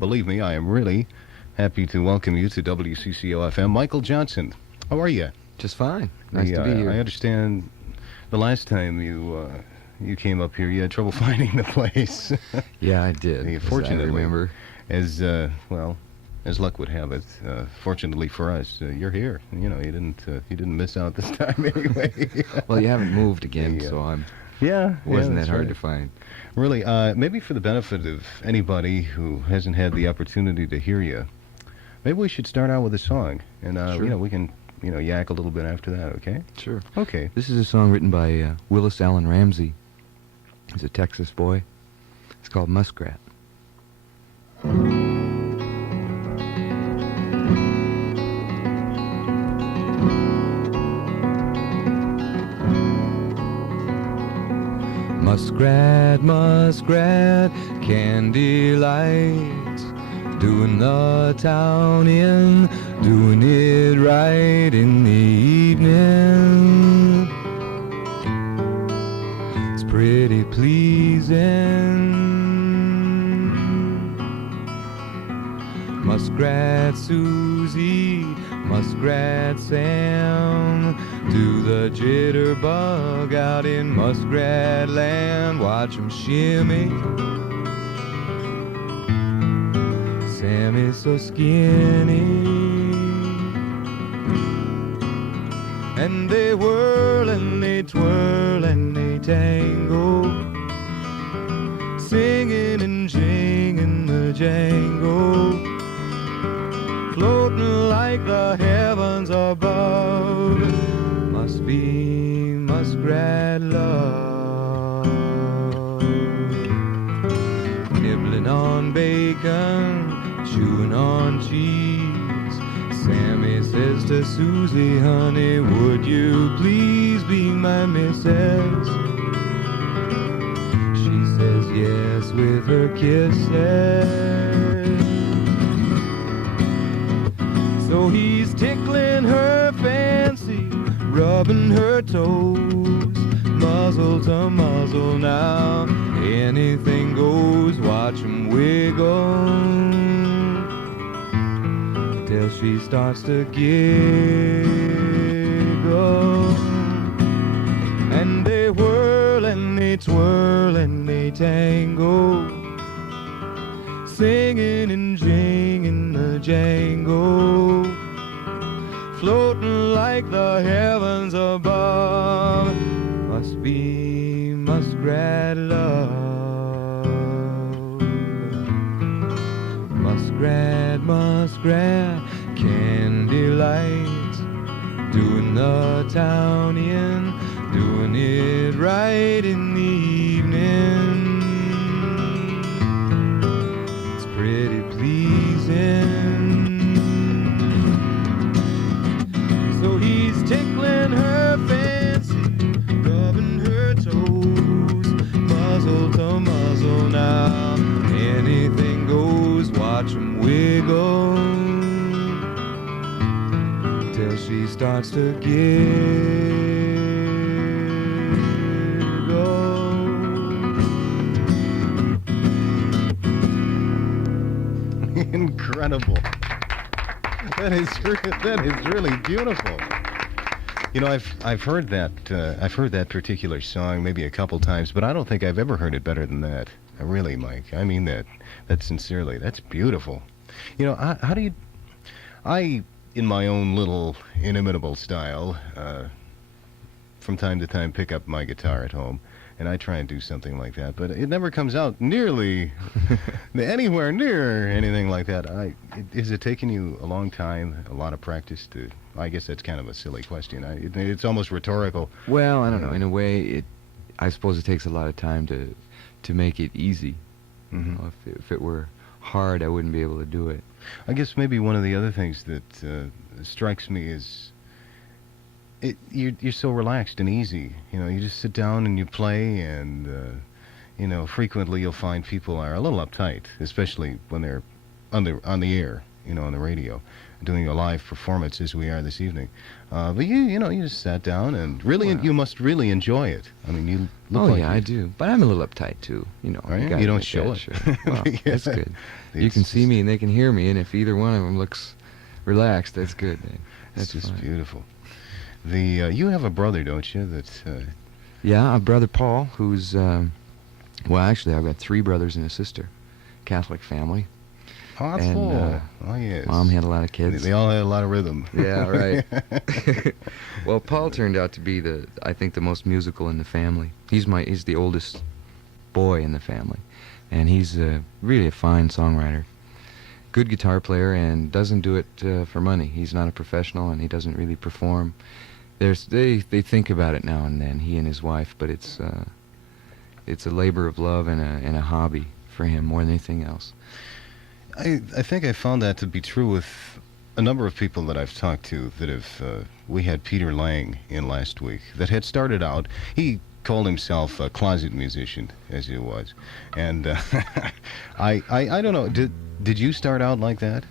believe me, I am really happy to welcome you to WCCO-FM. Michael Johnson, how are you? Just fine. Nice to be here. I understand the last time you came up here, you had trouble finding the place. Yeah, I did. Fortunately, I remember. As luck would have it, fortunately for us, you're here. You know, you didn't miss out this time anyway. Well, you haven't moved again, so I'm. Yeah, wasn't that hard right. to find. Really, maybe for the benefit of anybody who hasn't had the opportunity to hear you, maybe we should start out with a song, and Sure. we can yak a little bit after that. Okay? Sure. Okay. This is a song written by Willis Allen Ramsey. He's a Texas boy. It's called Muskrat. Muskrat, muskrat, candy lights, doing the town in, doing it right in the evening. It's pretty pleasing. Muskrat Susie, Muskrat Sam, do the jitterbug out in Muskrat Land. Watch 'em shimmy. Sam is so skinny, and they whirl and they twirl and they tango, singing and jinging the jangle, floating like the heavens above. Must be muskrat love. Nibbling on bacon, chewing on cheese, Sammy says to Susie, honey, would you please be my missus? She says yes with her kisses. So he's tickling her fancy, rubbing her toes, muzzle to muzzle now, anything goes, watch 'em wiggle, till she starts to giggle, and they whirl and they twirl and they tango, singing and jinging the jangle, floating like the heavens above. Must be muskrat love. Muskrat, muskrat, candy lights, doing the town in, doing it right in the evening. It's pretty pleasing. So he's tickling her fancy, rubbing her toes, muzzle to muzzle now, anything goes, watch 'em wiggle, till she starts to giggle. Incredible. That is really beautiful. You know, I've heard that particular song maybe a couple times, but I don't think I've ever heard it better than that. Really, Mike. I mean that sincerely. That's beautiful. You know, how do you? I, in my own little inimitable style, from time to time pick up my guitar at home, and I try and do something like that, but it never comes out nearly anywhere near anything like that. Is it taking you a long time, a lot of practice to? I guess that's kind of a silly question. It's almost rhetorical. Well, I don't know. In a way, I suppose it takes a lot of time to make it easy. Mm-hmm. You know, if it were hard, I wouldn't be able to do it. I guess maybe one of the other things that strikes me is you're so relaxed and easy. You know, you just sit down and you play, and frequently you'll find people are a little uptight, especially when they're on the air, on the radio. doing a live performance as we are this evening. But you just sat down and really, Well. you must really enjoy it. I mean, you look Oh like yeah, I do. But I'm a little uptight too. Are you? gotta You don't admit show that, it. Sure. Well, Yeah. that's good. You It's can see just- me and they can hear me, and if either one of them looks relaxed, that's good. It's That's just fine. beautiful. You have a brother, don't you? That Yeah, a brother Paul, who's well, actually, I've got 3 brothers and a sister, Catholic family. oh, that's And, cool. Oh yes. Mom had a lot of kids. They all had a lot of rhythm. Yeah, right. Well, Paul turned out to be I think the most musical in the family. He's the oldest boy in the family, and he's really a fine songwriter. Good guitar player, and doesn't do it for money. He's not a professional, and he doesn't really perform. They think about it now and then, he and his wife, but it's a labor of love and a hobby for him more than anything else. I think I found that to be true with a number of people that I've talked to that have. We had Peter Lang in last week that had started out. He called himself a closet musician, as he was, and I don't know. Did you start out like that?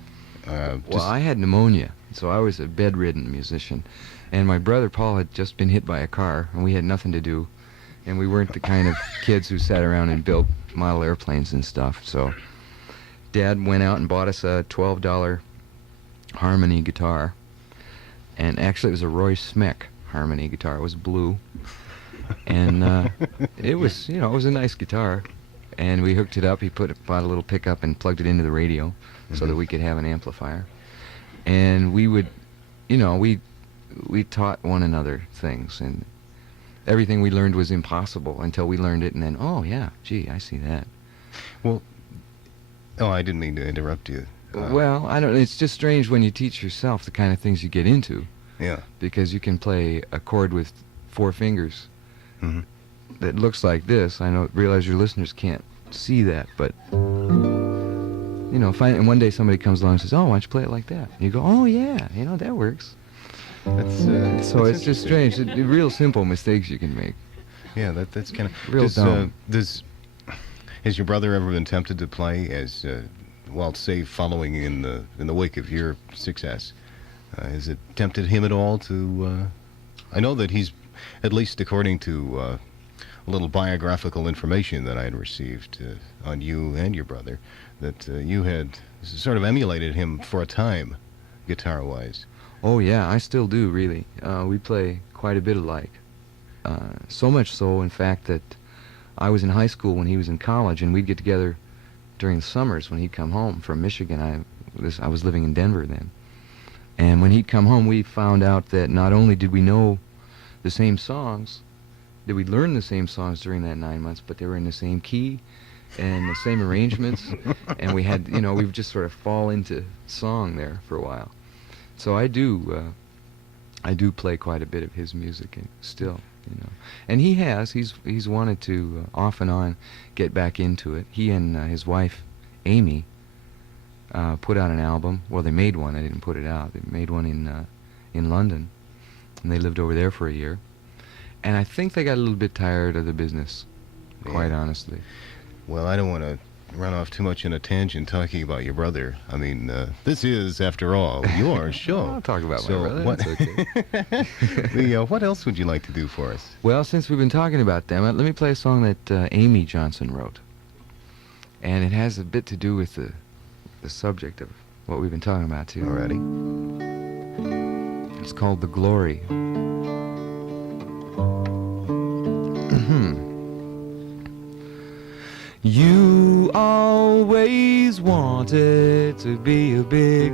Well, I had pneumonia, so I was a bedridden musician, and my brother Paul had just been hit by a car, and we had nothing to do, and we weren't the kind of kids who sat around and built model airplanes and stuff. So Dad went out and bought us a $12 harmony guitar, and actually it was a Roy Smeck harmony guitar. It was blue, and it was it was a nice guitar, and we hooked it up. He bought a little pickup and plugged it into the radio so that we could have an amplifier, and we would we taught one another things, and everything we learned was impossible until we learned it, and then yeah, gee, I see that. Well, oh, I didn't mean to interrupt you. Well, I don't. It's just strange when you teach yourself the kind of things you get into, Yeah. because you can play a chord with 4 fingers Mhm. that looks like this. Realize your listeners can't see that, but and one day somebody comes along and says, "Oh, why don't you play it like that?" And you go, "Oh yeah, that works." That's So it's just strange. Real simple mistakes you can make. Yeah, that's kind of Real dumb. Has your brother ever been tempted to play as say following in the wake of your success? Has it tempted him at all to? I know that he's, at least according to a little biographical information that I had received on you and your brother, that you had sort of emulated him for a time, guitar-wise. Oh yeah, I still do, really. We play quite a bit alike. So much so, in fact, that I was in high school when he was in college, and we'd get together during the summers when he'd come home from Michigan. I was living in Denver then. And when he'd come home, we found out that not only did we know the same songs, did we learn the same songs during that 9 months, but they were in the same key and the same arrangements, and we had, we would just sort of fall into song there for a while. So I do play quite a bit of his music still, and he's wanted to off and on get back into it. He and his wife Amy put out an album. Well, they made one. They didn't put it out. They made one in London, and they lived over there for a year. And I think they got a little bit tired of the business, quite honestly. Well, I don't want to run off too much in a tangent talking about your brother. I mean, this is, after all, your show. I'll talk about So my brother. what- That's okay. What else would you like to do for us? Well, since we've been talking about them, let me play a song that Amy Johnson wrote. And it has a bit to do with the subject of what we've been talking about, too. Alrighty. It's called The Glory. You always wanted to be a big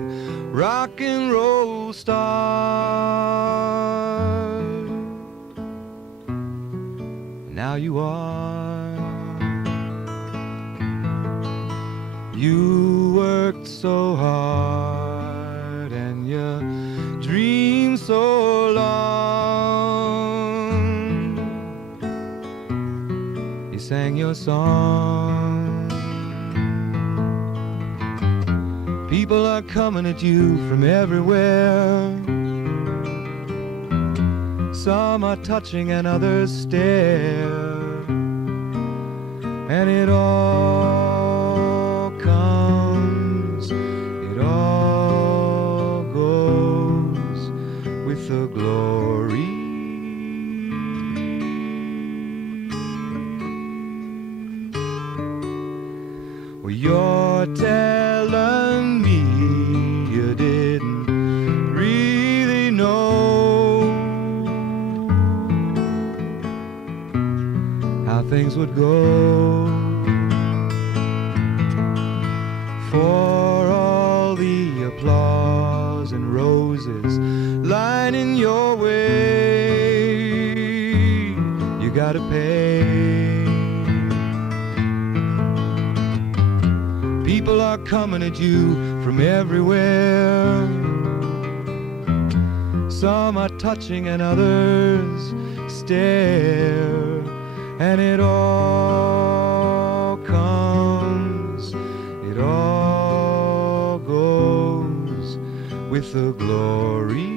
rock and roll star. Now you are. You worked so hard and you dreamed so long. You sang your song. People are coming at you from everywhere. Some are touching and others stare. And it all would go for all the applause and roses lining your way. You gotta pay. People are coming at you from everywhere. Some are touching and others stare, and it all comes, it all goes with the glory.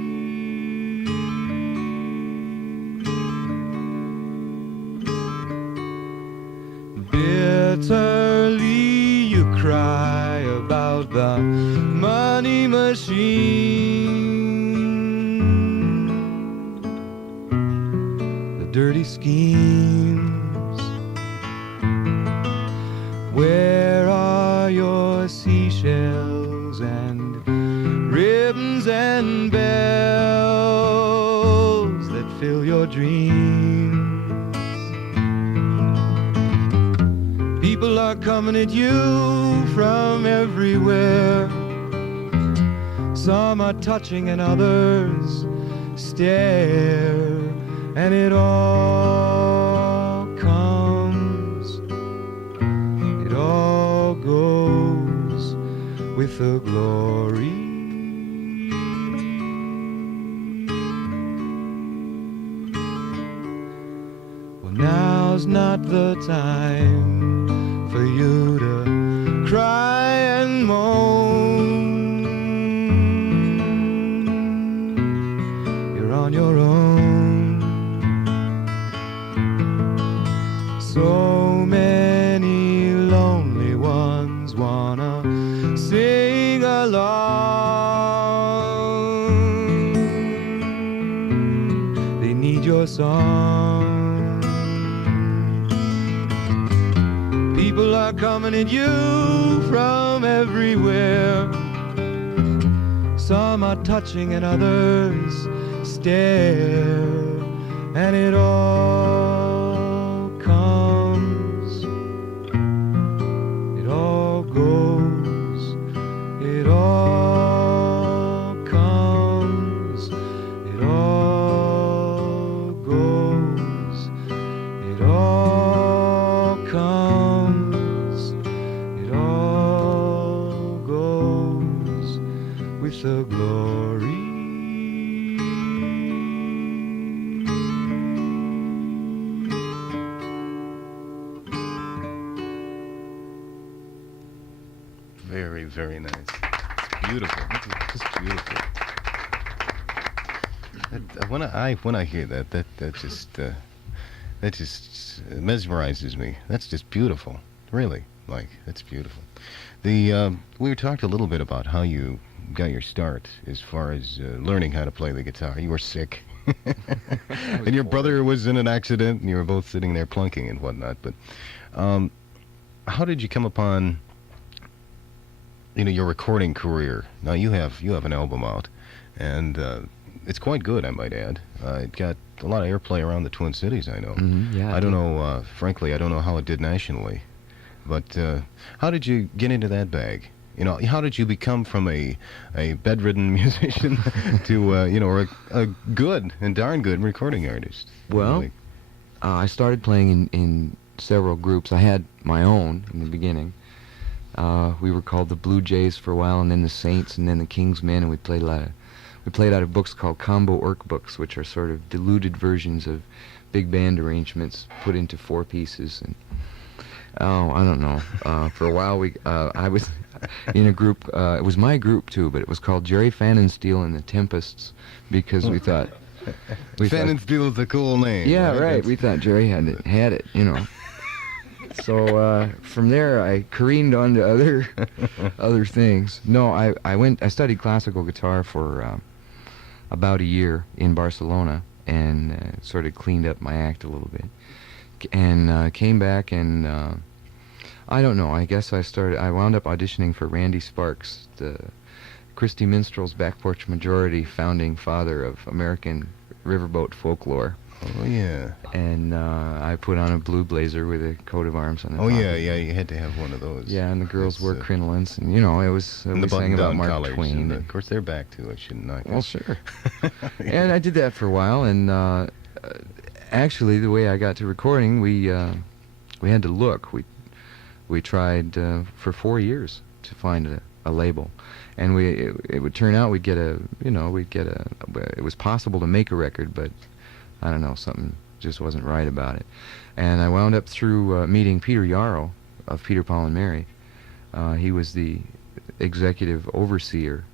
Bitterly you cry about the money machine, the dirty schemes. Where are your seashells and ribbons and bells that fill your dreams? People are coming at you from everywhere. Some are touching and others stare, and it all comes, it all goes with the glory. Well, now's not the time for you to cry and moan. You're on your own. So many lonely ones wanna sing along. They need your song. People are coming at you from everywhere. Some are touching and others stare, and it all comes, it all goes, it all comes, it all goes, it all comes, it all goes with the glory. Very, very nice. It's beautiful. It's just beautiful. When I hear that just mesmerizes me. That's just beautiful. Really, Mike. That's beautiful. We talked a little bit about how you got your start as far as learning how to play the guitar. You were sick. And your brother was in an accident, and you were both sitting there plunking and whatnot. But how did you come upon, your recording career? Now you have an album out, and it's quite good, I might add. It got a lot of airplay around the Twin Cities, I know. Yeah, I don't know, frankly, I don't know how it did nationally. But how did you get into that bag? How did you become from a bedridden musician to, a good and darn good recording artist? Well, really? I started playing in several groups. I had my own in the beginning. We were called the Blue Jays for a while, and then the Saints, and then the King's Men, and we played out of books called combo work books, which are sort of diluted versions of big band arrangements put into four pieces. And I don't know. For a while, I was in a group. It was my group too, but it was called Jerry Fannensteel and the Tempests, because we thought Fannensteel is a cool name. Yeah, right. We thought Jerry had it. So from there, I careened on to other things. No, I studied classical guitar for about a year in Barcelona, and sort of cleaned up my act a little bit, and came back, and I don't know, I guess I wound up auditioning for Randy Sparks, the Christy Minstrel's Back Porch Majority founding father of American riverboat folklore. Oh, yeah. And I put on a blue blazer with a coat of arms on the Oh, top. yeah, you had to have one of those. Yeah, and the girls That's, wore crinolines, and, you know, it was, and the we sang about button-down Mark collars. Twain. Of course, they're back to it, shouldn't I? Well, sure. And I did that for a while, and actually, the way I got to recording, we had to look. We tried for 4 years to find a label, and it would turn out it was possible to make a record, but I don't know, something just wasn't right about it. And I wound up through meeting Peter Yarrow of Peter, Paul and Mary. He was the executive overseer,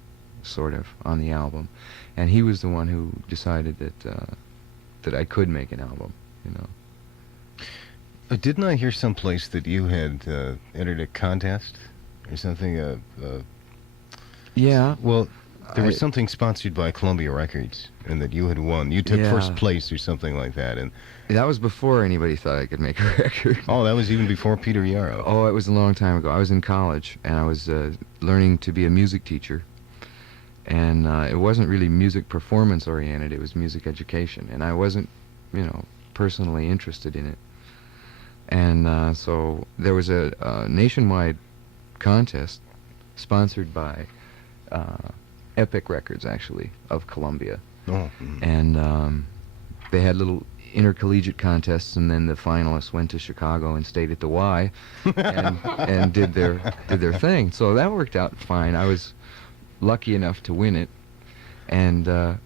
sort of, on the album, and he was the one who decided that I could make an album, you know. Didn't I hear someplace that you had entered a contest or something? Yeah. Well, there was something sponsored by Columbia Records, and that you had won. You took first place or something like that, and that was before anybody thought I could make a record. oh, that was even before Peter Yarrow. Oh, it was a long time ago. I was in college, and I was learning to be a music teacher, and it wasn't really music performance oriented. It was music education, and I wasn't, personally interested in it. And so there was a nationwide contest sponsored by Epic Records, actually, of Columbia. Oh. And they had little intercollegiate contests, and then the finalists went to Chicago and stayed at the Y and did their thing. So that worked out fine. I was lucky enough to win it, and the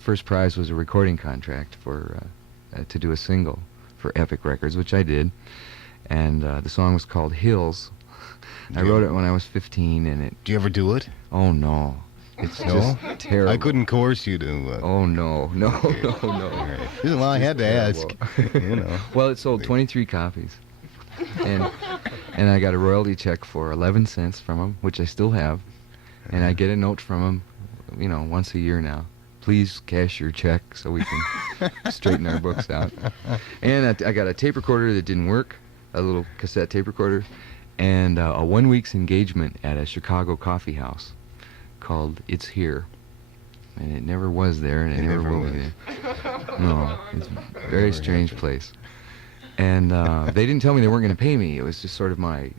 first prize was a recording contract to do a single for Epic Records, which I did, and the song was called Hills. I wrote it when I was 15, and it... Do you ever do it? Oh, no. It's just terrible. I couldn't coerce you to... Oh, no. Okay. Right. Well, I had to ask. Well, it sold 23 copies, and I got a royalty check for 11 cents from them, which I still have, and I get a note from them, once a year now. Please cash your check so we can straighten our books out. And I got a tape recorder that didn't work, a little cassette tape recorder, and a 1 week's engagement at a Chicago coffee house called It's Here. And it never was there, and it never will be there. No, it's a very strange place. And they didn't tell me they weren't going to pay me. It was just sort of my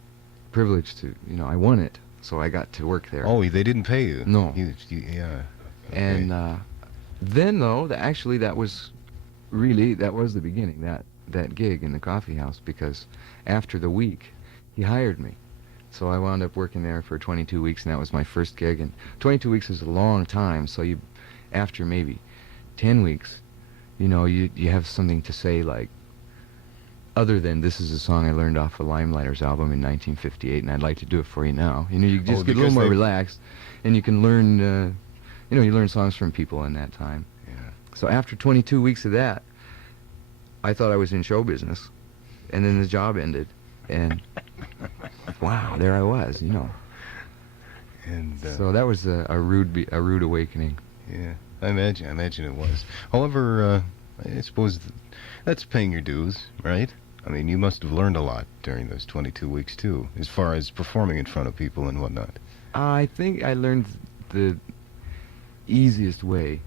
privilege to, I won it, so I got to work there. Oh, they didn't pay you? No. Yeah. Okay. And then, though, that was the beginning, that gig in the coffee house, because after the week, he hired me. So I wound up working there for 22 weeks, and that was my first gig. And 22 weeks is a long time, so after maybe 10 weeks, you have something to say, like, other than this is a song I learned off a Limelighters album in 1958, and I'd like to do it for you now. You just get a little more relaxed, and you can learn, you learn songs from people in that time. Yeah. So after 22 weeks of that, I thought I was in show business, and then the job ended, and wow, there I was, And so that was a rude awakening. Yeah, I imagine it was. However, I suppose that's paying your dues, right? I mean, you must have learned a lot during those 22 weeks too, as far as performing in front of people and whatnot. I think I learned the easiest way.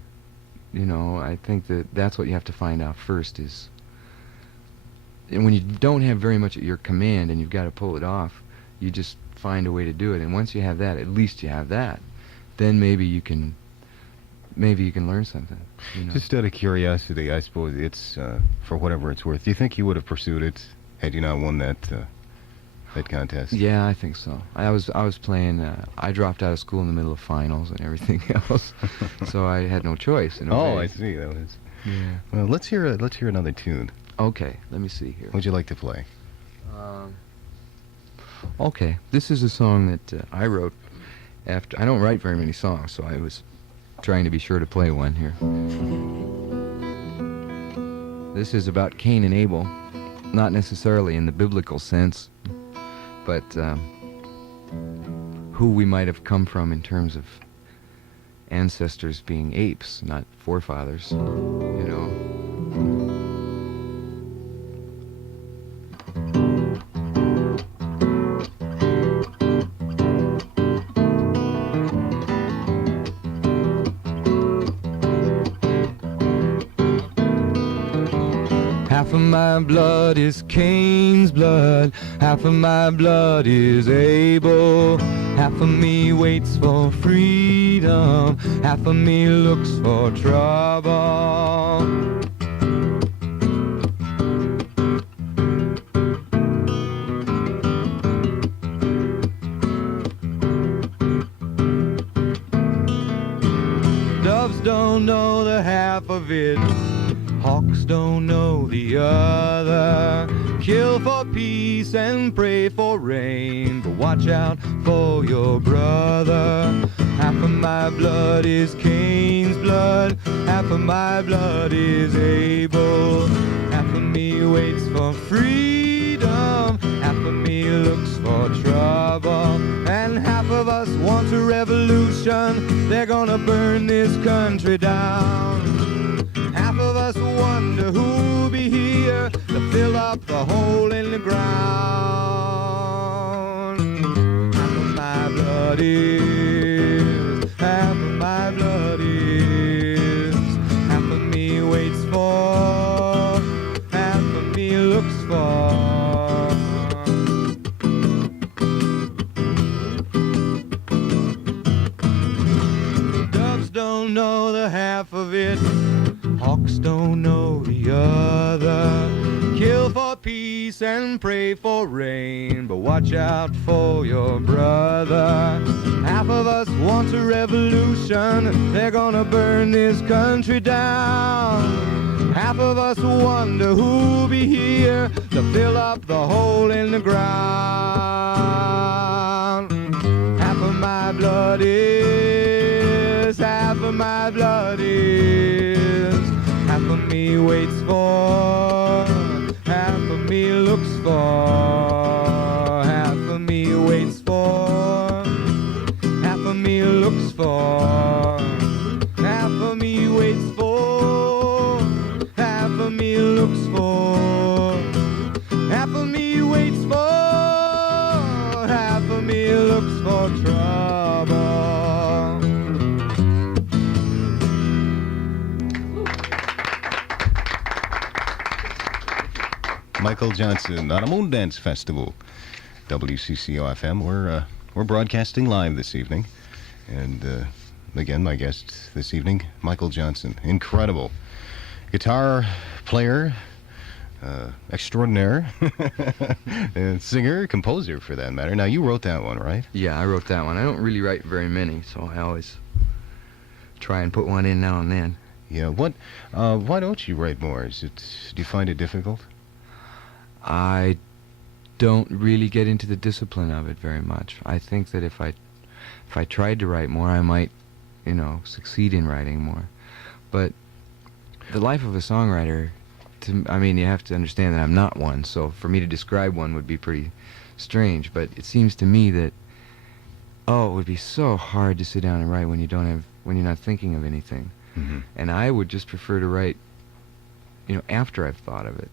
I think that's what you have to find out first is, and when you don't have very much at your command and you've got to pull it off, you just find a way to do it. And once you have that, at least you have that, then maybe you can learn something. Just out of curiosity, I suppose it's for whatever it's worth. Do you think you would have pursued it had you not won that contest? Yeah, I think so. I was playing. I dropped out of school in the middle of finals and everything else, so I had no choice. I see. That was. Yeah. Well, let's hear another tune. Okay, let me see here. What'd you like to play? Okay, this is a song that I wrote after. I don't write very many songs, so I was trying to be sure to play one here. This is about Cain and Abel, not necessarily in the biblical sense, but who we might have come from in terms of ancestors being apes, not forefathers, Half of my blood is Cain's blood, half of my blood is Abel. Half of me waits for freedom, half of me looks for trouble. Doves don't know the half of it, hawks don't know the other. Kill for peace and pray for rain, but watch out for your brother. Half of my blood is Cain's blood, half of my blood is Abel. Half of me waits for freedom, half of me looks for trouble. And half of us want a revolution, they're gonna burn this country down. Half of us wonder who'll be here to fill up the hole in the ground. Half of my blood is, half of my blood is, half of me waits for, half of me looks for. Doves don't know the half of it, hawks don't know the other. Kill for peace and pray for rain, but watch out for your brother. Half of us want a revolution, they're gonna burn this country down. Half of us wonder who'll be here to fill up the hole in the ground. Half of my blood is, half of my blood is, half of me waits for, half of me looks for, half of me waits for, half of me looks for, half of me waits for, half of me looks for, half of me waits for, half of me looks for trouble. Michael Johnson on a Moon Dance Festival. WCCO-FM. We're broadcasting live this evening. And again, my guest this evening, Michael Johnson. Incredible guitar player, extraordinaire, and singer, composer for that matter. Now, you wrote that one, right? Yeah, I wrote that one. I don't really write very many, so I always try and put one in now and then. Yeah. Why don't you write more? Do you find it difficult? I don't really get into the discipline of it very much. I think that if I tried to write more, I might, succeed in writing more. But the life of a songwriter, you have to understand that I'm not one, so for me to describe one would be pretty strange. But it seems to me that, it would be so hard to sit down and write when you're not thinking of anything. Mm-hmm. And I would just prefer to write, after I've thought of it.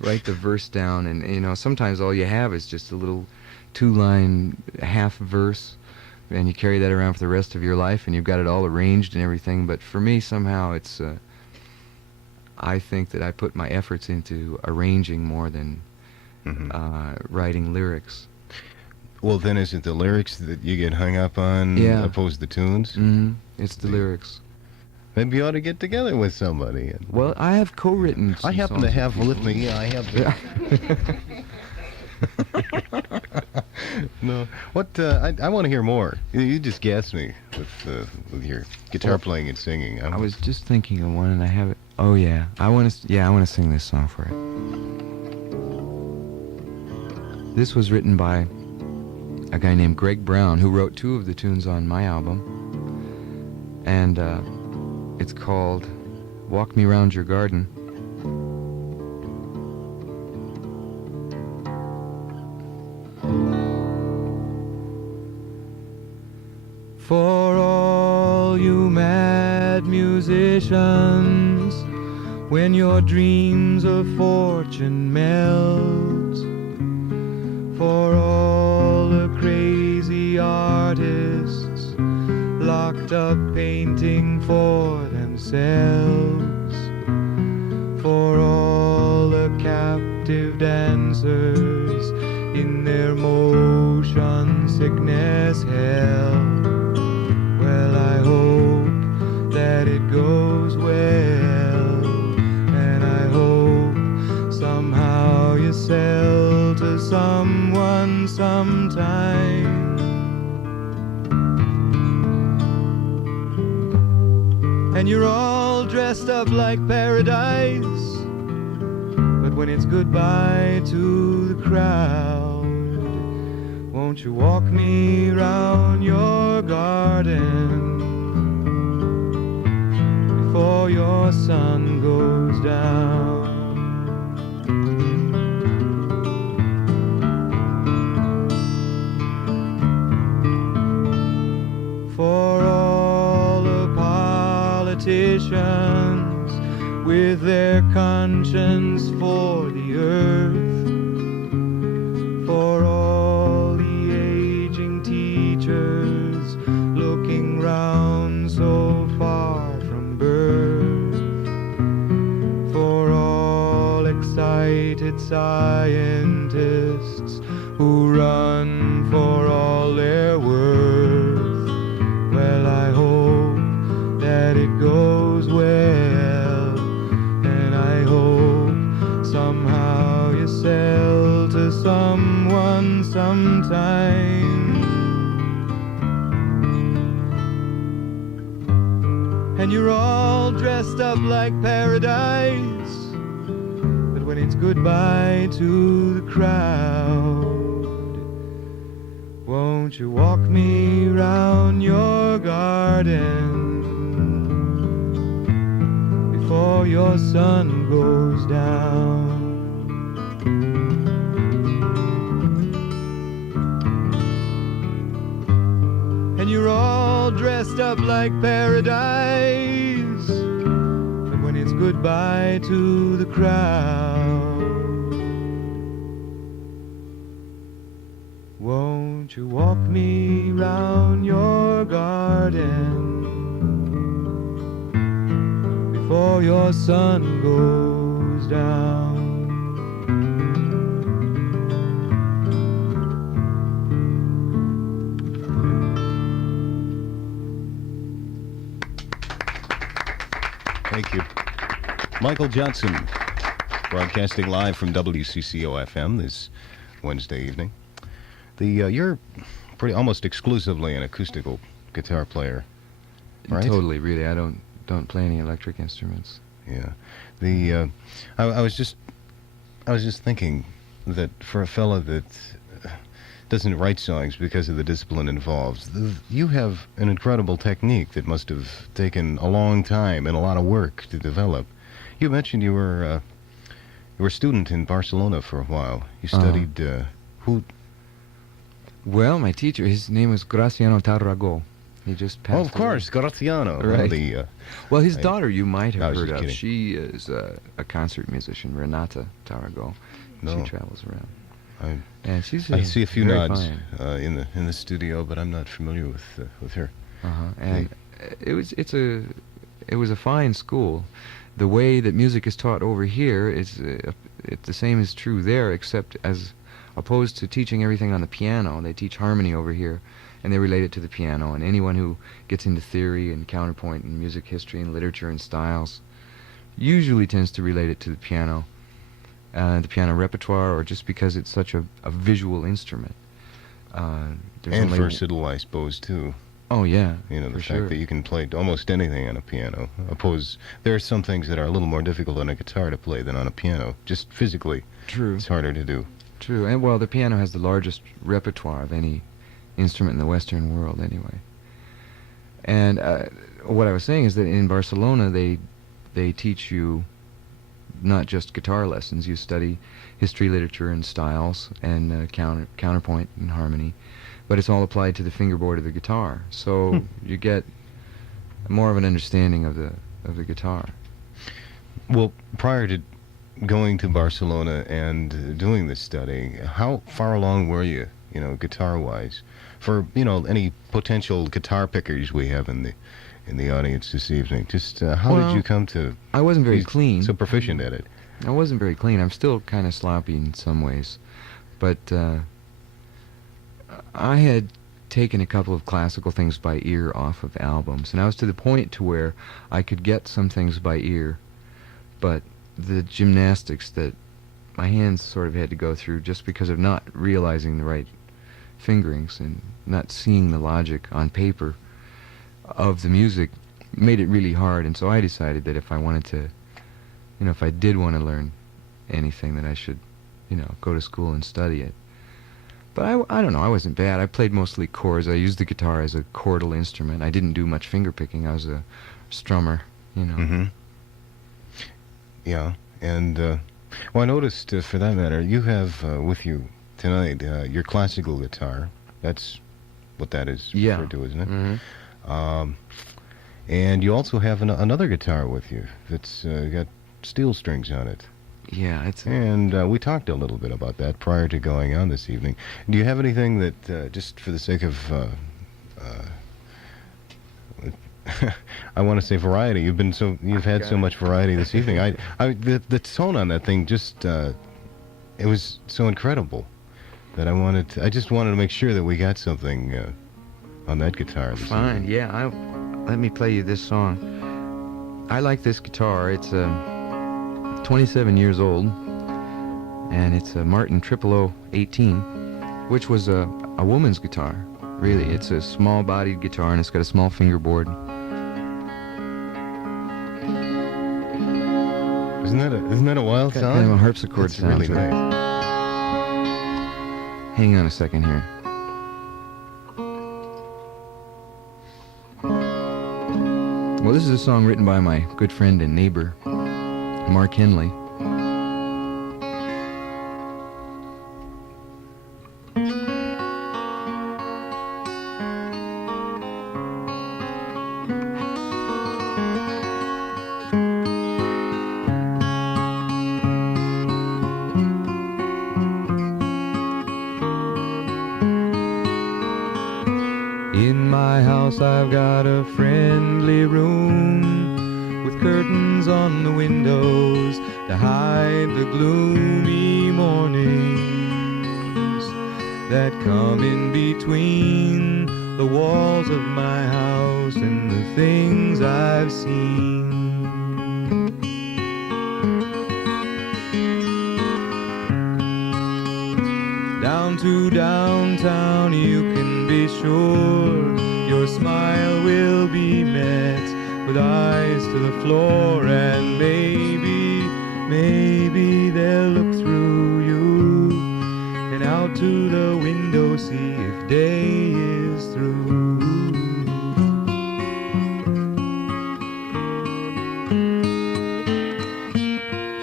Write the verse down, and sometimes all you have is just a little 2-line half verse, and you carry that around for the rest of your life, and you've got it all arranged and everything. But for me, somehow, it's I think that I put my efforts into arranging more than writing lyrics. Well, then is it the lyrics that you get hung up on, opposed to the tunes? Mm-hmm. It's the lyrics. Maybe you ought to get together with somebody. Well, I have co-written some I happen to have with me, I have the... No. What, I want to hear more. You just gassed me with your guitar playing and singing. I was just thinking of one, and I have it. Oh, yeah. I want to sing this song for it. This was written by a guy named Greg Brown, who wrote 2 of the tunes on my album. And, it's called Walk Me Round Your Garden. For all you mad musicians, when your dreams of fortune melt, for all the crazy artists locked up painting for themselves, for all dancers in their motion sickness hell. Well, I hope that it goes well, and I hope somehow you sell to someone sometime. And you're all dressed up like paradise, but when it's goodbye to the crowd, won't you walk me round your garden before your sun goes down? For all the politicians with their conscience for the earth, for all the aging teachers looking round so far from birth, for all excited scientists who run for all their worth, well, I hope that it goes well, and I hope somehow you sell to someone sometime. And you're all dressed up like paradise, but when it's goodbye to the crowd, won't you walk me round your garden before your sun goes down? And you're all dressed up like paradise, but when it's goodbye to the crowd, won't you walk me round your garden before your sun goes down? Thank you. Michael Johnson, broadcasting live from WCCO-FM this Wednesday evening. You're pretty almost exclusively an acoustical guitar player, right? Totally, really. I don't play any electric instruments. Yeah. I was just thinking that for a fella that doesn't write songs because of the discipline involved, you have an incredible technique that must have taken a long time and a lot of work to develop. You mentioned you were a student in Barcelona for a while. You studied who? Well, my teacher, his name was Graciano Tarragó. He just passed away. Oh, of course, Graciano. Right. Well, his daughter you might have heard of. Kidding. She is a concert musician, Renata Tarragó. No. She travels around. I see a few nods in the studio, but I'm not familiar with her. And it was a fine school. The way that music is taught over here is the same is true there, except as opposed to teaching everything on the piano. They teach harmony over here, and they relate it to the piano. And anyone who gets into theory and counterpoint and music history and literature and styles usually tends to relate it to the piano repertoire, or just because it's such a visual instrument. And versatile, I suppose, too. Oh, yeah. You know, the fact that you can play almost anything on a piano. There are some things that are a little more difficult on a guitar to play than on a piano. Just physically. True. It's harder to do. True. And, well, the piano has the largest repertoire of any instrument in the Western world, anyway. And what I was saying is that in Barcelona, they teach you not just guitar lessons. You study history, literature, and styles, and counterpoint and harmony. But it's all applied to the fingerboard of the guitar, so you get more of an understanding of the guitar. Well, prior to going to Barcelona and doing this study, how far along were you, guitar-wise? For any potential guitar pickers we have in the audience this evening, just how did you come to? I wasn't very clean. So proficient at it. I wasn't very clean. I'm still kind of sloppy in some ways. But I had taken a couple of classical things by ear off of albums, and I was to the point to where I could get some things by ear, but the gymnastics that my hands sort of had to go through just because of not realizing the right fingerings and not seeing the logic on paper of the music made it really hard. And so I decided that if I wanted to, if I did want to learn anything, that I should, go to school and study it. But I don't know, I wasn't bad. I played mostly chords. I used the guitar as a chordal instrument. I didn't do much finger picking. I was a strummer, Mm-hmm. Yeah, and, well, I noticed, for that matter, you have with you tonight your classical guitar. That's what that is referred to, isn't it? Mm-hmm. And you also have another guitar with you that's got steel strings on it. Yeah, And we talked a little bit about that prior to going on this evening. Do you have anything that, just for the sake of, I want to say variety. You've had so much variety this evening. The tone on that thing just, it was so incredible that I just wanted to make sure that we got something on that guitar this Fine, evening. yeah. Let me play you this song. I like this guitar. It's 27 years old, and it's a Martin 0018, which was a woman's guitar. Really, it's a small-bodied guitar, and it's got a small fingerboard. Isn't that a wild Got sound? kind of a harpsichord It's sound really to it. nice. Hang on a second here. Well, this is a song written by my good friend and neighbor, Mark Henley. In my house I've got a friendly room with curtains on the windows to hide the gloomy mornings that come in between the walls of my house and the things I've seen. Down to downtown you can be sure your smile will be met with eyes to the floor, and maybe they'll look through you and out to the window, see if day is through.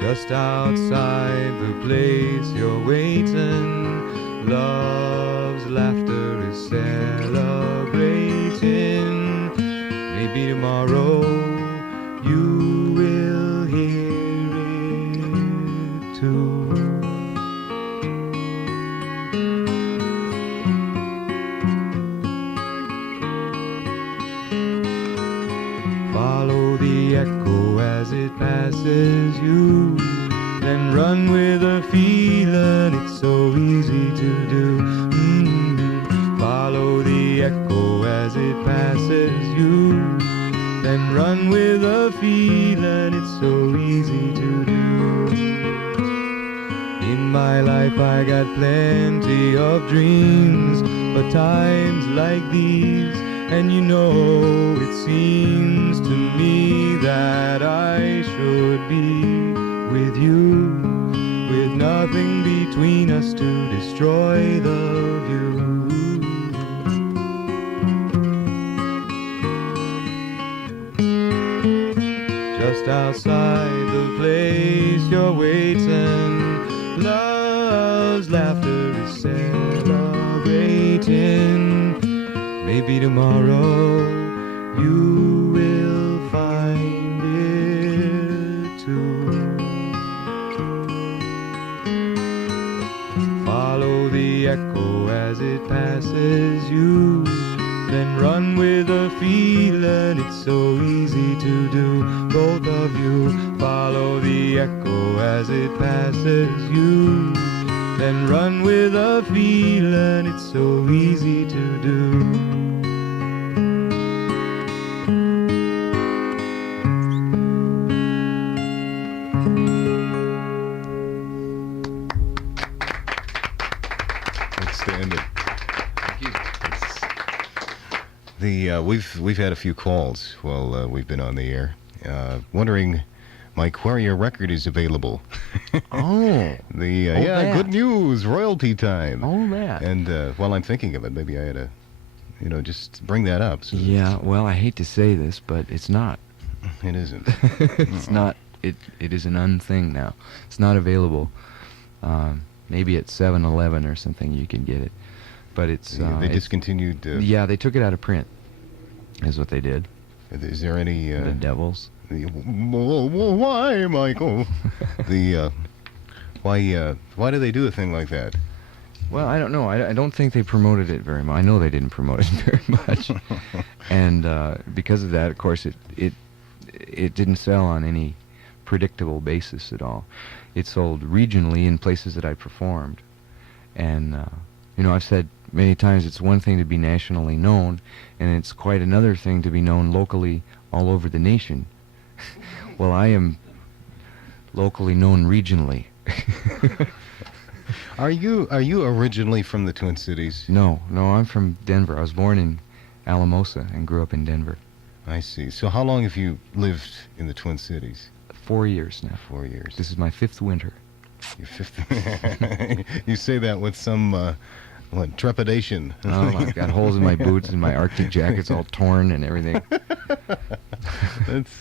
Just outside the place you're waiting, love's laughter is celebrating. Maybe tomorrow you will hear it too. Follow the echo as it passes you, then run with a feeling, it's so easy to do. Follow the echo as it passes you, then run with a feeling, it's so easy to do. In my life I got plenty of dreams, but times like these, and it seems to me that I should be with you, with nothing between us to destroy the view. Just outside the place you're waiting, love's laughter is celebrating. Maybe tomorrow you will find it too. Follow the echo as it passes you, then run with a feeling, it's so easy to do. Both of you follow the echo as it passes you. Then run with a feeling it's so easy to do. Outstanding. Thank you. We've had a few calls while we've been on the air, wondering, Mike, where your record is available. Oh. Yeah, good news, royalty time. Oh, that. And while I'm thinking of it, maybe I ought to, just bring that up. So Yeah, well, I hate to say this, but it's not. it isn't. It's not. It is an unthing now. It's not available. Maybe at 7-Eleven or something you can get it. But it's... They discontinued... yeah, they took it out of print, is what they did. Is there any... The devils. Why, Michael? Why do they do a thing like that? Well, I don't know. I don't think they promoted it very much. I know they didn't promote it very much. And because of that, of course, it didn't sell on any predictable basis at all. It sold regionally in places that I performed. And, I've said many times it's one thing to be nationally known, and it's quite another thing to be known locally all over the nation. Well, I am locally known regionally. Are you originally from the Twin Cities? No, I'm from Denver. I was born in Alamosa and grew up in Denver. I see. So how long have you lived in the Twin Cities? 4 years now. 4 years. This is my 5th winter. Your 5th. You say that with some trepidation. Oh, I've got holes in my boots and my Arctic jacket's all torn and everything.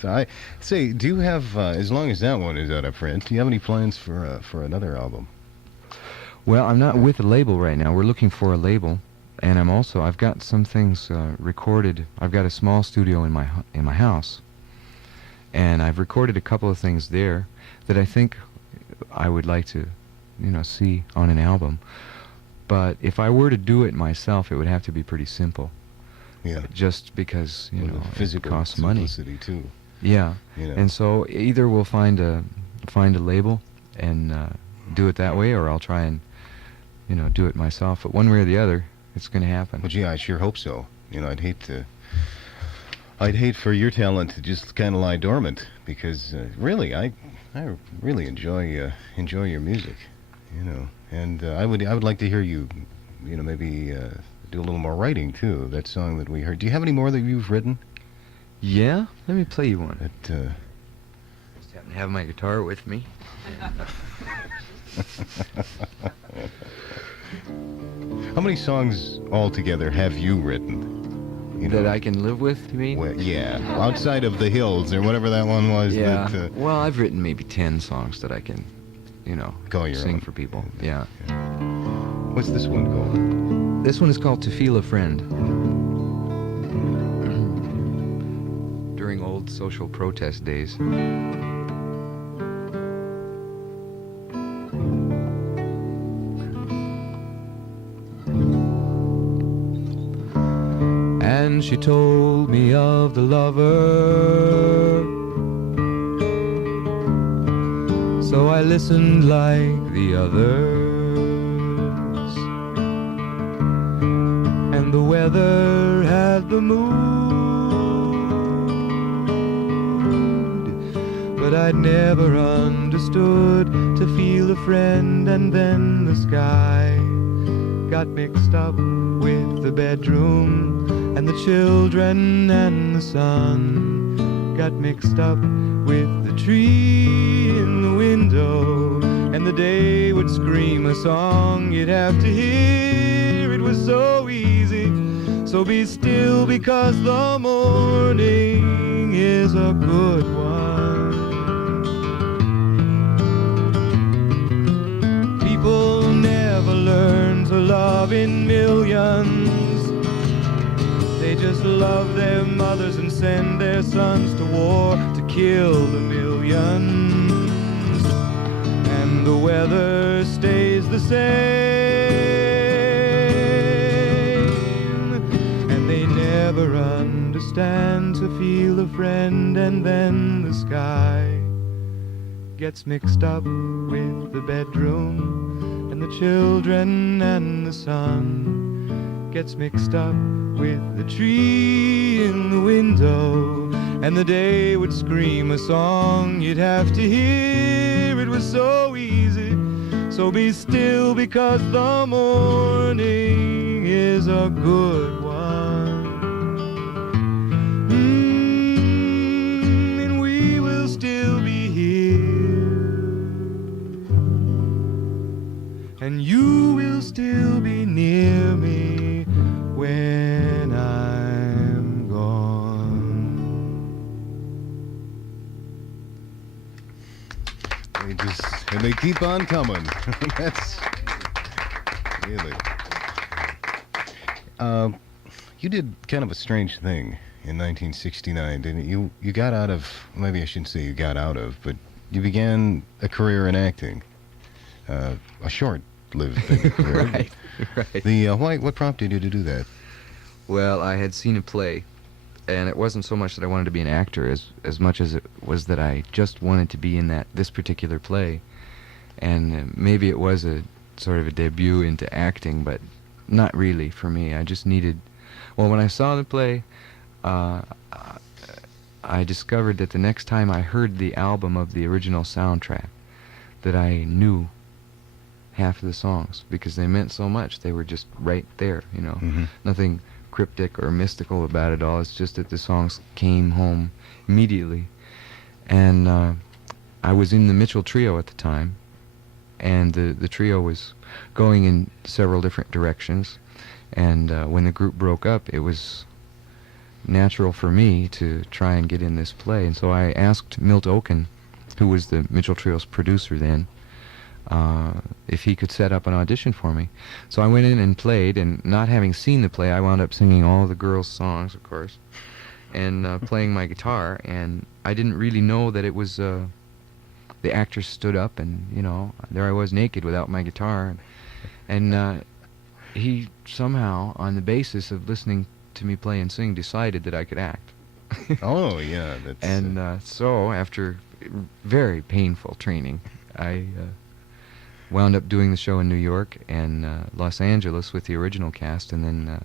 I say, do you have, as long as that one is out of print, do you have any plans for another album? Well, I'm not with a label right now. We're looking for a label, and I've got some things recorded. I've got a small studio in my house, and I've recorded a couple of things there that I think I would like to, see on an album. But if I were to do it myself, it would have to be pretty simple. Yeah. Just because, it costs money. Simplicity too. Yeah. And so either we'll find a label and do it that way, or I'll try and, do it myself. But one way or the other, it's going to happen. Well, gee, I sure hope so. I'd hate for your talent to just kind of lie dormant, because really, I really enjoy your music, and I would like to hear you, maybe do a little more writing too. That song that we heard. Do you have any more that you've written? Yeah, let me play you one. That, just happen to have my guitar with me. How many songs altogether have you written? That I can live with, you mean? Well, yeah, outside of the hills or whatever that one was. Yeah. That, well, I've written maybe 10 songs that I can, call your sing own. for people. Yeah. What's this one called? This one is called "To Feel a Friend." During old social protest days. And she told me of the lover, so I listened like the others. And the weather had the mood, but I'd never understood to feel a friend. And then the sky got mixed up with the bedroom, and the children and the sun got mixed up with the tree in the window. And the day would scream a song you'd have to hear. It was so easy. So be still, because the morning is a good one. People never learn to love in millions. They just love their mothers and send their sons to war to kill the millions. And the weather stays the same, and they never understand to feel a friend. And then the sky gets mixed up with the bedroom, and the children and the sun gets mixed up with the tree in the window, and the day would scream a song you'd have to hear. It was so easy. So be still, because the morning is a good one. And we will still be here, and you will still be near me when I'm gone. And they keep on coming. That's really. You did kind of a strange thing in 1969, didn't you? You got out of, maybe I shouldn't say you got out of, but you began a career in acting. A short-lived career. Right, right. What prompted you to do that? Well, I had seen a play, and it wasn't so much that I wanted to be an actor as much as it was that I just wanted to be in this particular play. And maybe it was a sort of a debut into acting, but not really for me. I just needed... Well, when I saw the play, I discovered that the next time I heard the album of the original soundtrack, that I knew half of the songs, because they meant so much. They were just right there, you know. Mm-hmm. Nothing cryptic or mystical about it all. It's just that the songs came home immediately. And I was in the Mitchell Trio at the time, and the trio was going in several different directions. And when the group broke up, it was natural for me to try and get in this play. And so I asked Milt Oken, who was the Mitchell Trio's producer then, if he could set up an audition for me. So I went in and played, and not having seen the play, I wound up singing all the girls' songs, of course, and playing my guitar. And I didn't really know that it was... the actors stood up, and, you know, there I was naked without my guitar. And he somehow, on the basis of listening to me play and sing, decided that I could act. Oh, yeah. That's, and so, after very painful training, I wound up doing the show in New York and Los Angeles with the original cast, and then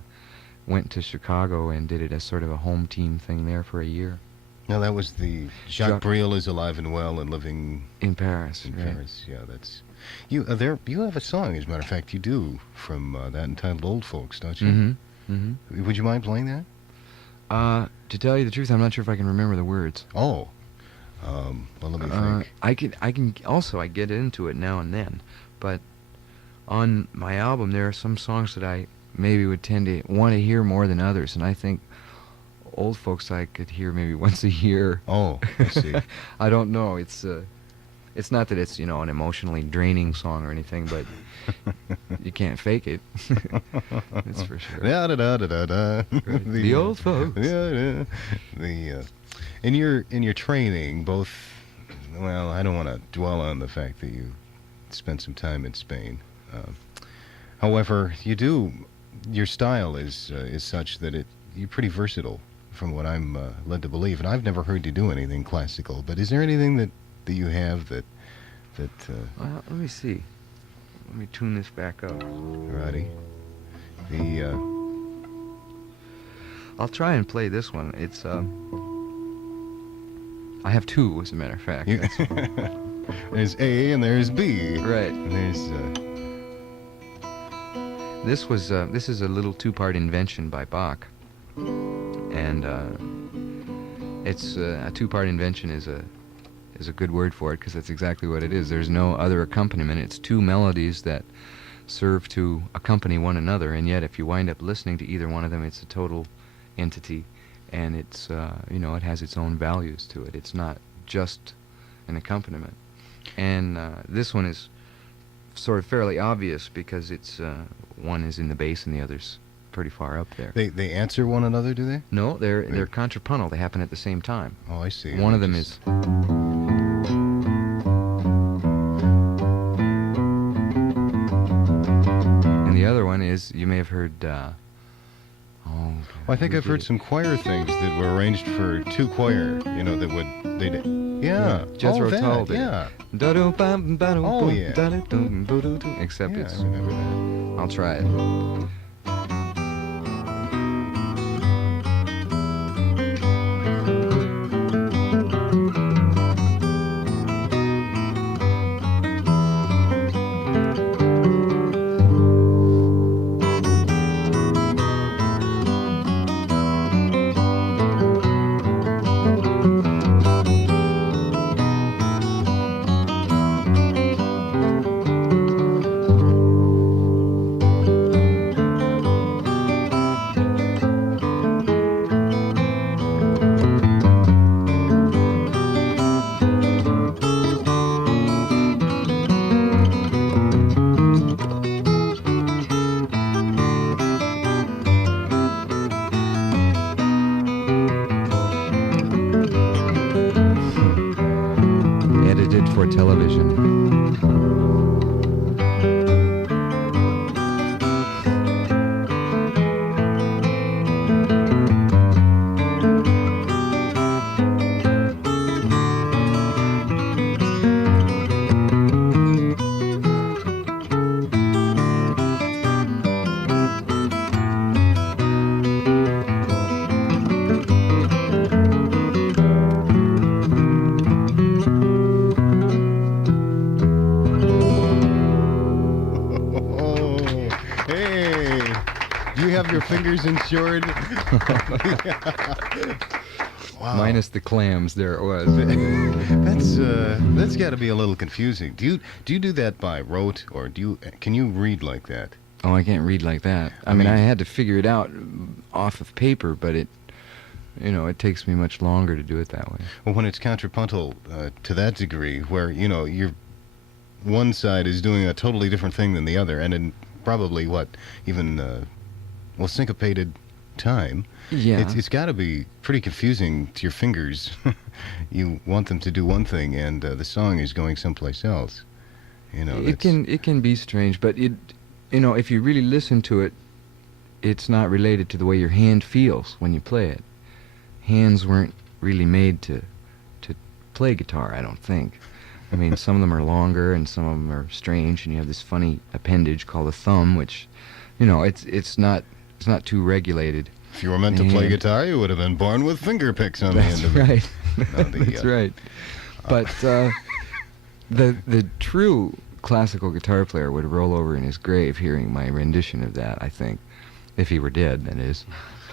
went to Chicago and did it as sort of a home team thing there for a year. Now, that was the Jacques Brel is alive and well and living in Paris. In right. Paris, yeah. That's you. You have a song, as a matter of fact, you do from that entitled "Old Folks," don't you? Mm-hmm. Mm-hmm. Would you mind playing that? To tell you the truth, I'm not sure if I can remember the words. Oh, well, let me think. I can also, I get into it now and then, but on my album there are some songs that I maybe would tend to want to hear more than others, and I think Old Folks I could hear maybe once a year. Oh, I see. I don't know. It's not that it's, you know, an emotionally draining song or anything, but you can't fake it. That's for sure. Da da da da da. Right. The Old Folks. Yeah, yeah. In your training, both. Well, I don't want to dwell on the fact that you spent some time in Spain. However, your style is such that you're pretty versatile, from what I'm led to believe. And I've never heard you do anything classical. But is there anything that you have that? Well, let me see. Let me tune this back up. Righty. I'll try and play this one. It's I have two, as a matter of fact. There's A and there's B. Right. And there's this is a little two-part invention by Bach, and it's a two-part invention is a good word for it, because that's exactly what it is. There's no other accompaniment. It's two melodies that serve to accompany one another, and yet if you wind up listening to either one of them, it's a total entity, and it's it has its own values to it. It's not just an accompaniment. And this one is sort of fairly obvious, because it's one is in the bass and the other's pretty far up there. They answer one another, do they? No, they're contrapuntal. They happen at the same time. Oh, I see. One of them is. And the other one is, you may have heard, okay. Well, I think We I've did heard it. some choir things that were arranged for two choir. You know, that would they did. Yeah. Jethro that, Tull did it. yeah. Oh yeah. Except Yeah, it's. I remember that. I'll try it. Edited for television. Oh, hey. Do you have your fingers insured? Wow. Minus the clams, there it was. That's got to be a little confusing. Do you do that by rote, or can you read like that? Oh, I can't read like that. I mean, I had to figure it out off of paper, but it takes me much longer to do it that way. Well, when it's contrapuntal to that degree, where you're one side is doing a totally different thing than the other, and in probably syncopated time. Yeah. It's got to be pretty confusing to your fingers. You want them to do one thing, and the song is going someplace else. It can be strange, but if you really listen to it, it's not related to the way your hand feels when you play it. Hands weren't really made to play guitar, I don't think. I mean, some of them are longer and some of them are strange, and you have this funny appendage called a thumb, which, it's not too regulated. If you were meant to play guitar, you would have been born with finger picks on That's the end of right. it. That's right. But the true classical guitar player would roll over in his grave hearing my rendition of that, I think, if he were dead, that is.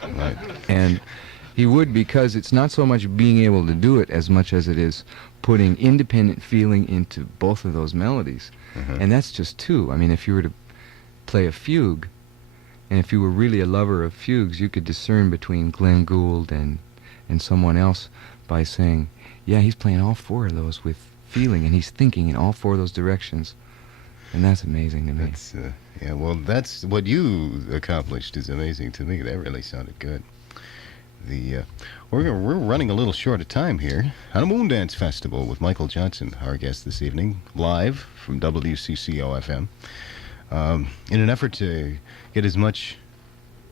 Right. And he would, because it's not so much being able to do it as much as it is putting independent feeling into both of those melodies. Mhm. And that's just two. I mean, if you were to play a fugue, and if you were really a lover of fugues, you could discern between Glenn Gould and someone else by saying, yeah, he's playing all four of those with feeling, and he's thinking in all four of those directions. And that's amazing to me. That's what you accomplished is amazing to me. That really sounded good. We're running a little short of time here on a Moondance Festival with Michael Johnson, our guest this evening, live from WCCO-FM. In an effort to get as much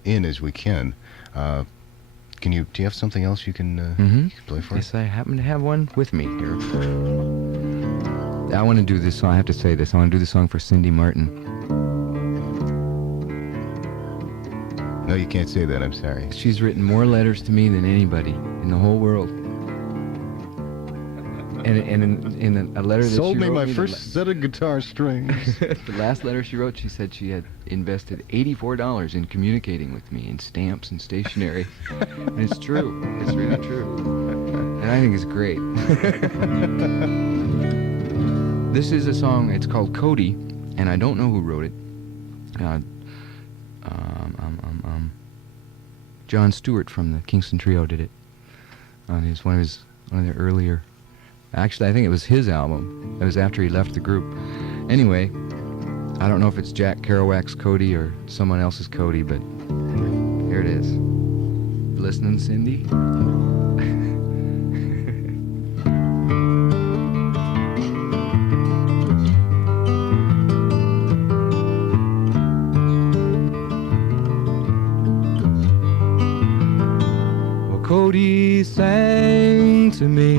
in as we can, do you have something else you can play for us? Yes, I happen to have one with me here. I want to do this song. I have to say this. I want to do the song for Cindy Martin. No, you can't say that. I'm sorry. She's written more letters to me than anybody in the whole world. And in a letter that Sold she me wrote my me, first set of guitar strings. the last letter she wrote, she said she had invested $84 in communicating with me in stamps and stationery. And it's true. It's really true. And I think it's great. This is a song, it's called Cody, and I don't know who wrote it. John Stewart from the Kingston Trio did it. It was one of their earlier. Actually, I think it was his album. It was after he left the group. Anyway, I don't know if it's Jack Kerouac's Cody or someone else's Cody, but here it is. Listening, Cindy? Cody sang to me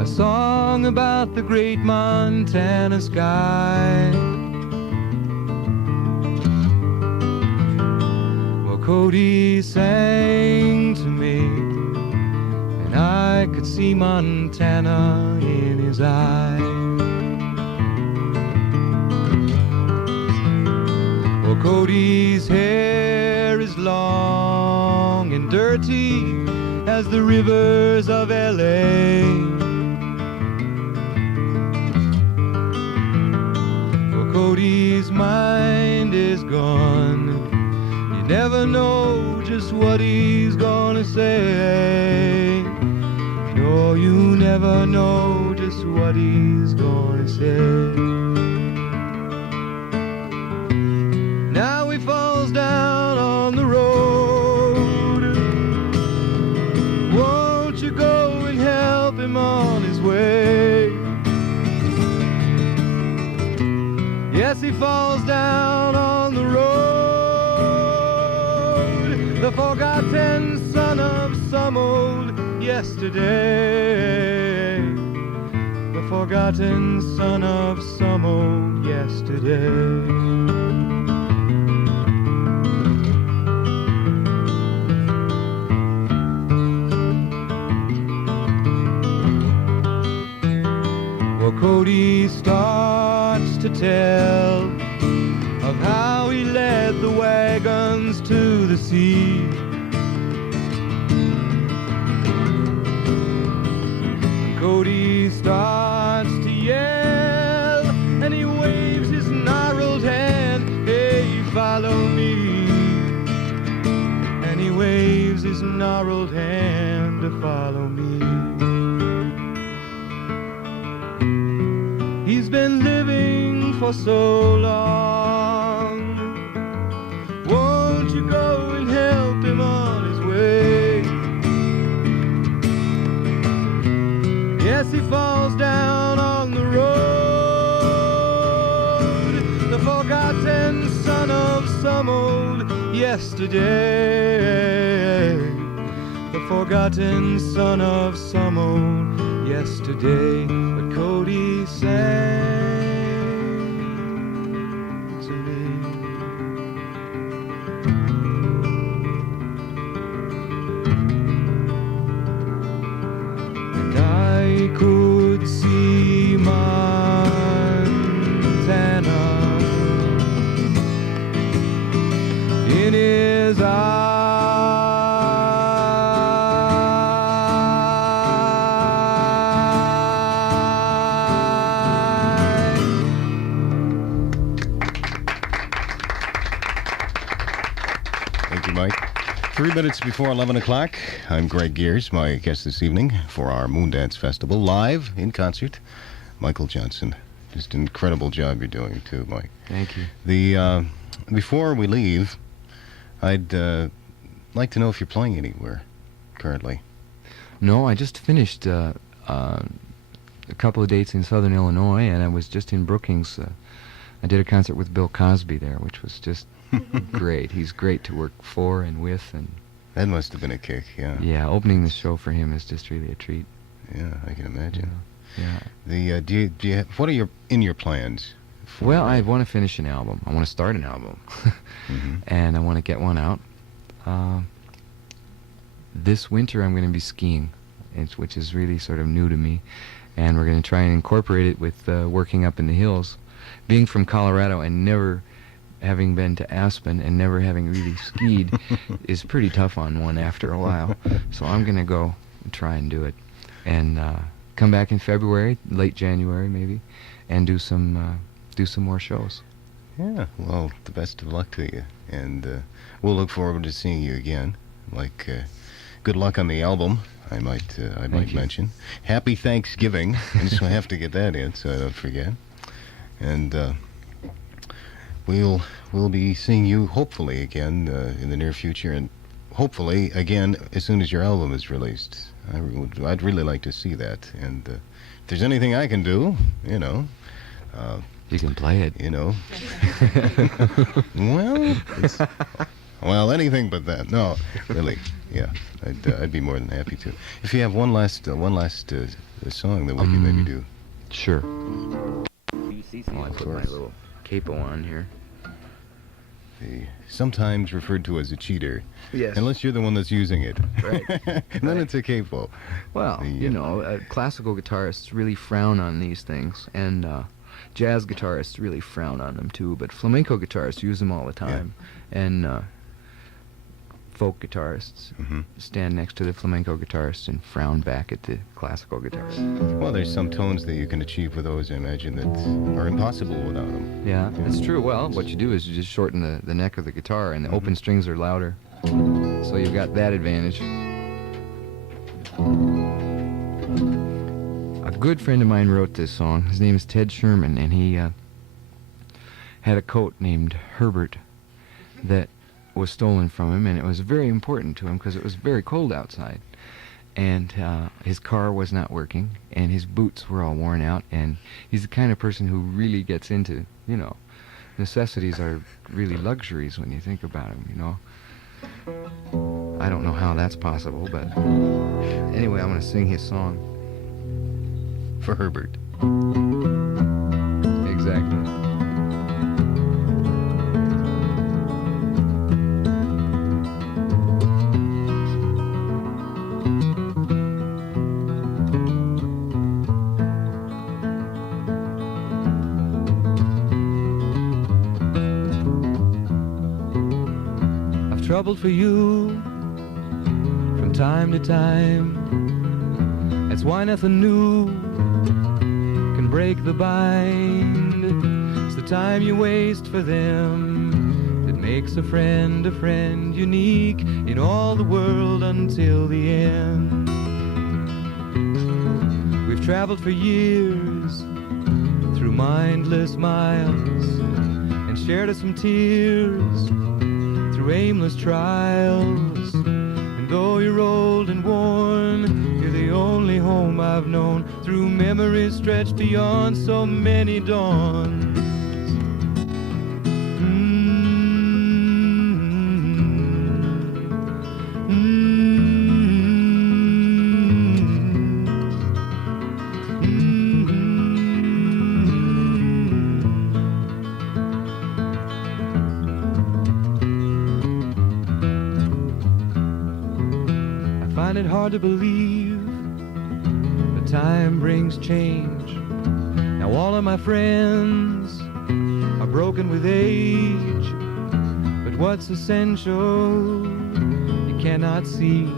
a song about the great Montana sky. Well, Cody sang to me, and I could see Montana in his eye. Well, Cody's hair is long and dirty as the rivers of L.A. Well, Cody's mind is gone. You never know just what he's gonna say. No, you never know just what he's gonna say. Now he falls down on the road. Won't you go and help him on his way? Yes, he falls down on the road, the forgotten son of some old yesterday. The forgotten son of some old yesterday. Cody starts to tell of how he led the wagons to the sea. Cody starts to yell and he waves his gnarled hand, hey, follow me. And he waves his gnarled hand to follow me. He's been living for so long. Won't you go and help him on his way? Yes, he falls down on the road, the forgotten son of some old yesterday. The forgotten son of some old yesterday. But Cody sang to me. And I could see Montana in his eyes. Thank you, Mike. 3 minutes before 11 o'clock, I'm Greg Gears, my guest this evening for our Moondance Festival, live in concert, Michael Johnson. Just an incredible job you're doing, too, Mike. Thank you. Before we leave, I'd like to know if you're playing anywhere currently. No, I just finished a couple of dates in Southern Illinois, and I was just in Brookings. I did a concert with Bill Cosby there, which was just great. He's great to work for and with, and That must have been a kick, yeah. yeah, opening the show for him is just really a treat. Yeah, I can imagine. Yeah. Do you have, what are your plans? Well, I want to finish an album. I want to start an album, and I want to get one out. This winter I'm going to be skiing, which is really sort of new to me, and we're going to try and incorporate it with working up in the hills. Being from Colorado and never having been to Aspen and never having really skied is pretty tough on one after a while. So I'm going to go and try and do it, and come back in February, late January maybe, and do some more shows. Yeah, well, the best of luck to you, and we'll look forward to seeing you again. Like, good luck on the album. I might mention. Happy Thanksgiving. I just have to get that in so I don't forget. And we'll be seeing you hopefully again in the near future, and hopefully again as soon as your album is released. I'd really like to see that. And if there's anything I can do, you know. You can play it. You know. Well, Well, anything but that. No, really. Yeah, I'd be more than happy to. If you have one last song that we can maybe do. Sure. Well, I put my little capo on here. Sometimes referred to as a cheater. Yes. Unless you're the one that's using it. Right. And then it's a capo. Well, classical guitarists really frown on these things, and jazz guitarists really frown on them too, but flamenco guitarists use them all the time. And folk guitarists stand next to the flamenco guitarists and frown back at the classical guitarists. Well, there's some tones that you can achieve with those, I imagine, that are impossible without them. Yeah, that's true. Well, what you do is you just shorten the neck of the guitar, and the open strings are louder. So you've got that advantage. A good friend of mine wrote this song. His name is Ted Sherman, and he had a coat named Herbert that was stolen from him, and it was very important to him because it was very cold outside, and his car was not working, and his boots were all worn out, and he's the kind of person who really gets into, necessities are really luxuries when you think about them, I don't know how that's possible, but anyway, I'm going to sing his song. For Herbert. Exactly. Troubled for you from time to time. That's why nothing new can break the bind. It's the time you waste for them that makes a friend unique in all the world until the end. We've traveled for years through mindless miles and shared some tears through aimless trials, and though you're old and worn, you're the only home I've known, through memories stretched beyond so many dawns. Find it hard to believe that time brings change. Now all of my friends are broken with age, but what's essential you cannot see.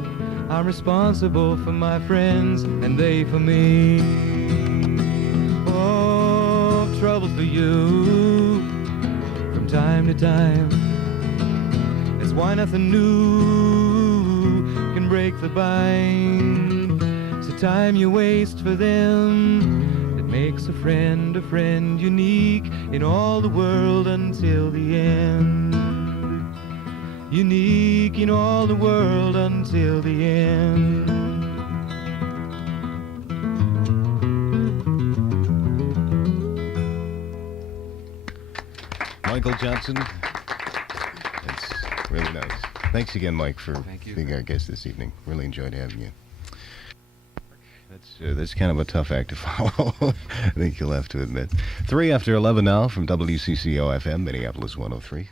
I'm responsible for my friends and they for me. Oh, trouble for you from time to time. It's why nothing new break the bind. It's the time you waste for them that makes a friend unique in all the world until the end. Unique in all the world until the end. Michael Johnson. That's really nice. Thanks again, Mike, for being our guest this evening. Really enjoyed having you. That's kind of a tough act to follow. I think you'll have to admit. 3 after 11 now from WCCO-FM, Minneapolis 103.